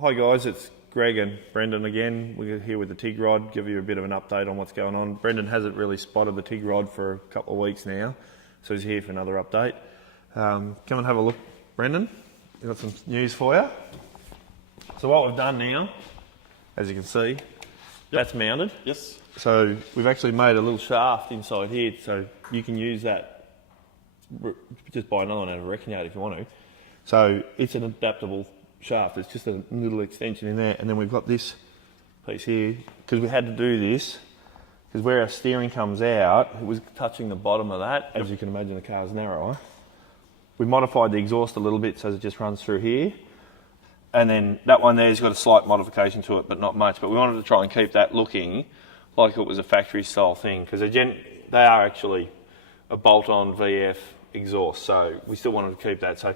Hi guys, it's Greg and Brendan again. We're here with the TIG rod, give you a bit of an update on what's going on. Brendan hasn't really spotted the TIG rod for a couple of weeks now, so he's here for another update. Come and have a look, Brendan. We've got some news for you. So what we've done now, as you can see, that's mounted. Yes. So we've actually made a little shaft inside here, so you can use that, just buy another one out of a wrecking yard if you want to. So it's an adaptable shaft. It's just a little extension in there, and then we've got this piece here because we had to do this because where our steering comes out, it was touching the bottom of that. As you can imagine, the car's narrower. We modified the exhaust a little bit so it just runs through here, and then that one there's got a slight modification to it, but not much. But we wanted to try and keep that looking like it was a factory style thing because they are actually a bolt-on VF exhaust, so we still wanted to keep that. So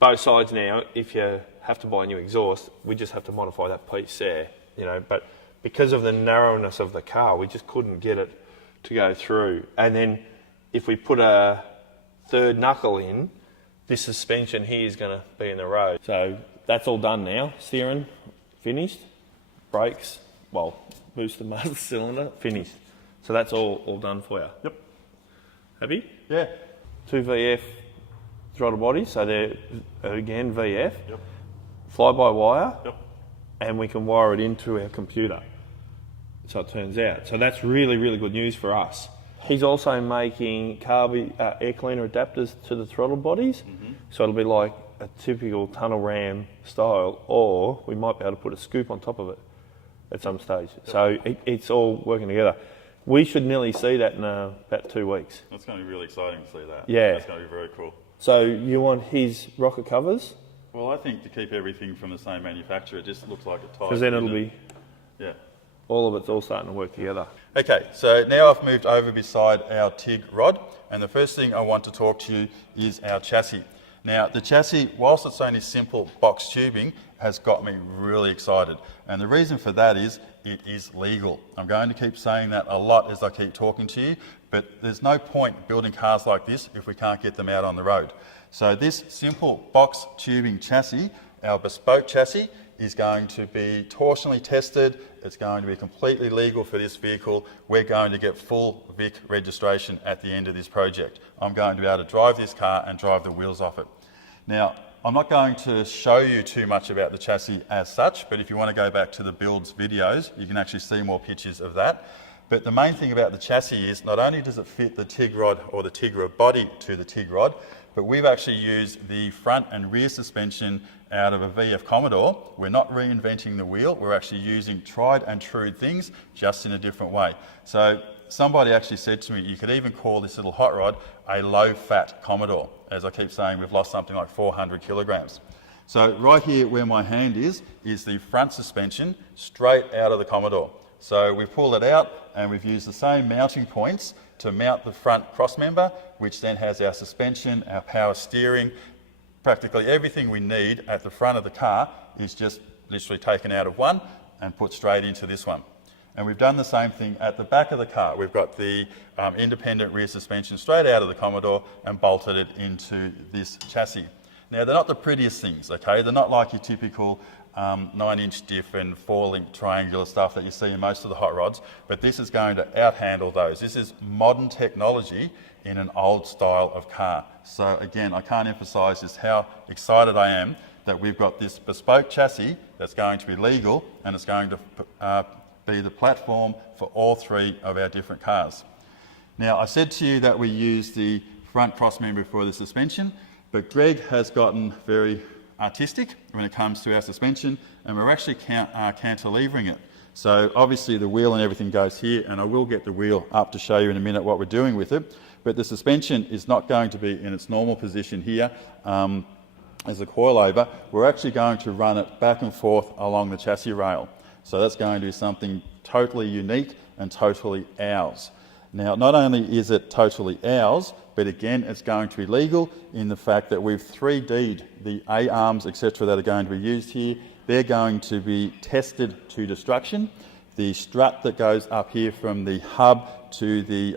both sides now, if you have to buy a new exhaust, we just have to modify that piece there, you know, but because of the narrowness of the car, we just couldn't get it to go through. And then if we put a third knuckle in, this suspension here is going to be in the road. So that's all done now. Steering, finished. Brakes, well, booster master cylinder, finished. So that's all done for you. Yep. Happy? Yeah. 2 VF throttle bodies, so they're again VF. Yep. Fly-by-wire, Yep. and we can wire it into our computer. So it turns out. So that's really, really good news for us. He's also making air cleaner adapters to the throttle bodies. So it'll be like a typical tunnel ram style, or we might be able to put a scoop on top of it at some stage. Yep. So it's all working together. We should nearly see that in about 2 weeks. That's going to be really exciting to see that. Yeah. That's going to be very cool. So you want his rocker covers? Well, I think to keep everything from the same manufacturer, it just looks like a tie. Because then it'll be, yeah, all of it's all starting to work together. Okay, so now I've moved over beside our TIG rod, and the first thing I want to talk to you is our chassis. Now, the chassis, whilst it's only simple box tubing, has got me really excited. And the reason for that is it is legal. I'm going to keep saying that a lot as I keep talking to you, but there's no point building cars like this if we can't get them out on the road. So this simple box tubing chassis, our bespoke chassis, is going to be torsionally tested. It's going to be completely legal for this vehicle. We're going to get full VIC registration at the end of this project. I'm going to be able to drive this car and drive the wheels off it. Now, I'm not going to show you too much about the chassis as such, but if you want to go back to the builds videos, you can actually see more pictures of that. But the main thing about the chassis is not only does it fit the TIG rod or the Tigra body to the TIG rod, but we've actually used the front and rear suspension out of a VF Commodore. We're not reinventing the wheel, we're actually using tried and true things just in a different way. So somebody actually said to me, you could even call this little hot rod a low-fat Commodore. As I keep saying, we've lost something like 400 kilograms. So right here where my hand is the front suspension straight out of the Commodore. So we pull it out and we've used the same mounting points to mount the front cross member, which then has our suspension, our power steering, practically everything we need at the front of the car is just literally taken out of one and put straight into this one. And we've done the same thing at the back of the car. We've got the independent rear suspension straight out of the Commodore and bolted it into this chassis. Now, they're not the prettiest things, okay? They're not like your typical 9-inch diff and 4-link triangular stuff that you see in most of the hot rods, but this is going to outhandle those. This is modern technology in an old style of car. So again, I can't emphasise just how excited I am that we've got this bespoke chassis that's going to be legal and it's going to be the platform for all 3 of our different cars. Now, I said to you that we use the front cross member for the suspension, but Greg has gotten very artistic when it comes to our suspension, and we're actually cantilevering it. So obviously the wheel and everything goes here, and I will get the wheel up to show you in a minute what we're doing with it, but the suspension is not going to be in its normal position here as a coilover. We're actually going to run it back and forth along the chassis rail. So that's going to be something totally unique and totally ours. Now, not only is it totally ours, but again, it's going to be legal in the fact that we've 3D'd the A-arms, etc., that are going to be used here. They're going to be tested to destruction. The strut that goes up here from the hub to the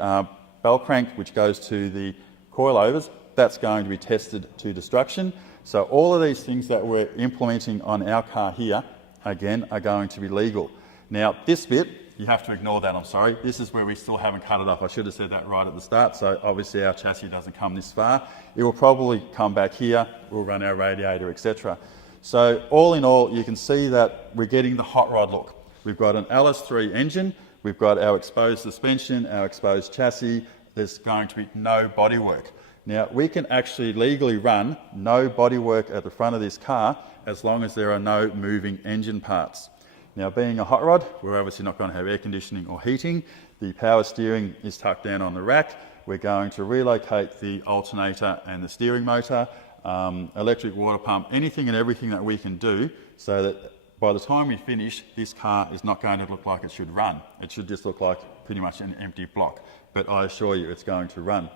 bell crank, which goes to the coilovers, that's going to be tested to destruction. So all of these things that we're implementing on our car here, again, are going to be legal. Now, this bit, you have to ignore that, I'm sorry. This is where we still haven't cut it off. I should have said that right at the start. So obviously our chassis doesn't come this far. It will probably come back here. We'll run our radiator, etc. So all in all, you can see that we're getting the hot rod look. We've got an LS3 engine. We've got our exposed suspension, our exposed chassis. There's going to be no bodywork. Now, we can actually legally run no bodywork at the front of this car as long as there are no moving engine parts. Now, being a hot rod, we're obviously not going to have air conditioning or heating. The power steering is tucked down on the rack. We're going to relocate the alternator and the steering motor, electric water pump, anything and everything that we can do so that by the time we finish, this car is not going to look like it should run. It should just look like pretty much an empty block, but I assure you it's going to run.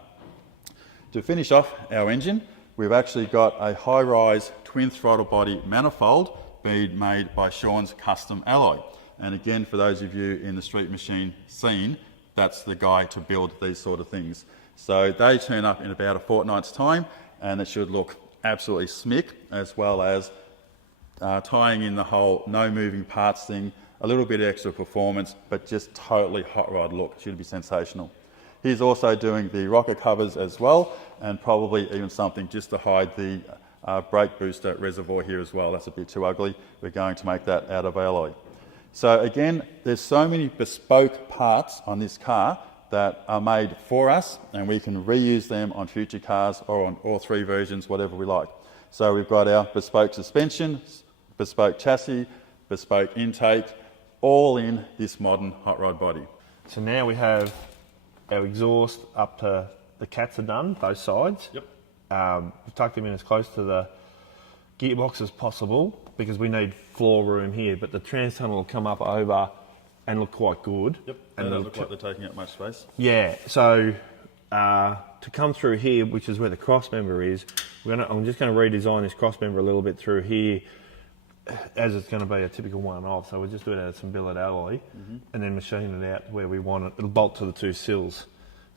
To finish off our engine, we've actually got a high-rise twin throttle body manifold being made by Sean's Custom Alloy. And again, for those of you in the street machine scene, that's the guy to build these sort of things. So they turn up in about a fortnight's time, and it should look absolutely smick, as well as tying in the whole no moving parts thing, a little bit extra performance, but just totally hot rod look. It should be sensational. He's also doing the rocker covers as well, and probably even something just to hide the brake booster reservoir here as well. That's a bit too ugly. We're going to make that out of alloy. So again, there's so many bespoke parts on this car that are made for us, and we can reuse them on future cars or on all three versions, whatever we like. So we've got our bespoke suspension, bespoke chassis, bespoke intake, all in this modern hot rod body. So now we have our exhaust up to the cats are done, both sides. Yep. We've tucked them in as close to the gearbox as possible because we need floor room here, but the trans tunnel will come up over and look quite good. Yep, and they don't look like they're taking up much space. Yeah, so to come through here, which is where the cross member is, I'm just going to redesign this cross member a little bit through here, as it's going to be a typical one-off. So we'll just do it out of some billet alloy and then machine it out where we want it. It'll bolt to the two sills.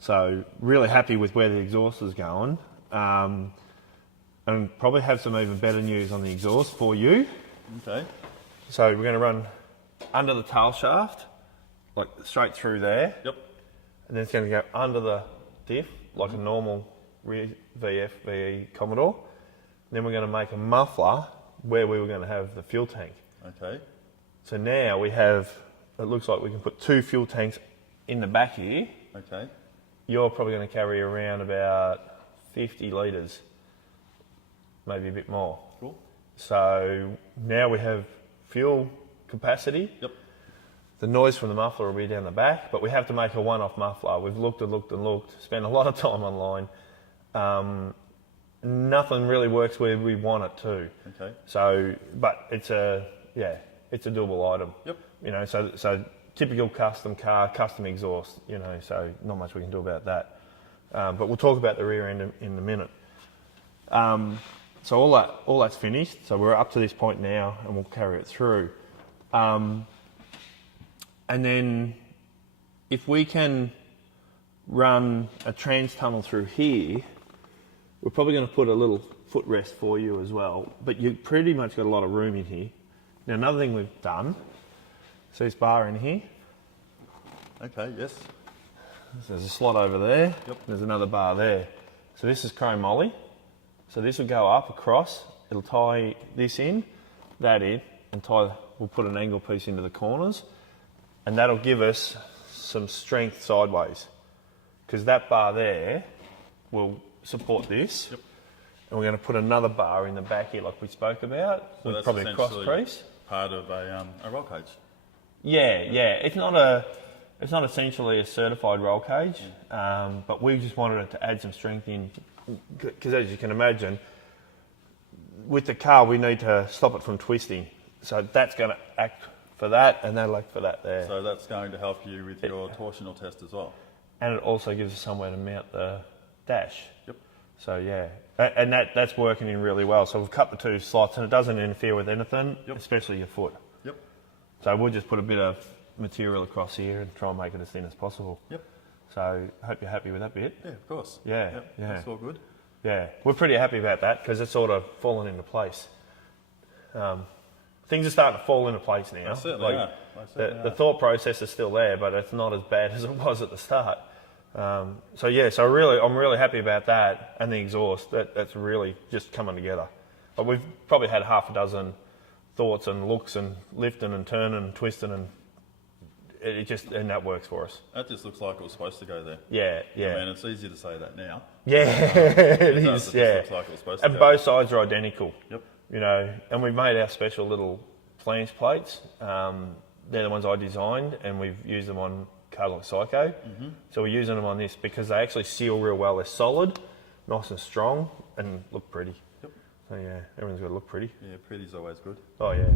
So really happy with where the exhaust is going. And probably have some even better news on the exhaust for you. Okay. So we're going to run under the tail shaft, like straight through there. Yep. And then it's going to go under the diff, like a normal rear VF, VE Commodore. Then we're going to make a muffler where we were going to have the fuel tank. Okay. So now we have, it looks like we can put two fuel tanks in the back here. Okay. You're probably going to carry around about 50 litres, maybe a bit more. Cool. So now we have fuel capacity. Yep. The noise from the muffler will be down the back, but we have to make a one-off muffler. We've looked and looked and looked, spent a lot of time online. Nothing really works where we want it to. Okay. So, but it's a doable item. Yep. You know, so typical custom car, custom exhaust. You know, so not much we can do about that. But we'll talk about the rear end in a minute. So all that's finished. So we're up to this point now, and we'll carry it through. And then, if we can run a trans tunnel through here, we're probably going to put a little footrest for you as well. But you pretty much got a lot of room in here. Now, another thing we've done, see this bar in here? Okay, yes. So there's a slot over there. Yep. There's another bar there. So this is chrome moly. So this will go up across. It'll tie this in, that in, and we'll put an angle piece into the corners. And that'll give us some strength sideways. Because that bar there will support this. Yep. And we're going to put another bar in the back here like we spoke about. So that's probably a cross crease. Part of a roll cage. Yeah. It's not essentially a certified roll cage, but we just wanted it to add some strength in. Because as you can imagine, with the car we need to stop it from twisting. So that's going to act for that, and that'll act for that there. So that's going to help you with your torsional test as well. And it also gives us somewhere to mount the dash. Yep. So yeah, and that's working in really well. So we've cut the two slots, and it doesn't interfere with anything, especially your foot. Yep. So we'll just put a bit of material across here and try and make it as thin as possible. Yep. So hope you're happy with that bit. Yeah, of course. Yeah, Yep. yeah. That's all good. Yeah, we're pretty happy about that because it's sort of fallen into place. Things are starting to fall into place now. The thought process is still there, but it's not as bad as it was at the start. I'm really happy about that, and the exhaust. That's really just coming together. But we've probably had half a dozen thoughts and looks and lifting and turning and twisting, and and that works for us. That just looks like it was supposed to go there. Yeah. I mean, it's easy to say that now. Yeah, it is. It just looks like it was supposed to And go. both sides are identical. Yep. And we've made our special little flange plates. They're the ones I designed, and we've used them on Cadillac Psycho. So we're using them on this because they actually seal real well. They're solid, nice and strong, and look pretty. Yep. So yeah, everyone's got to look pretty. Yeah, pretty's always good. Oh yeah.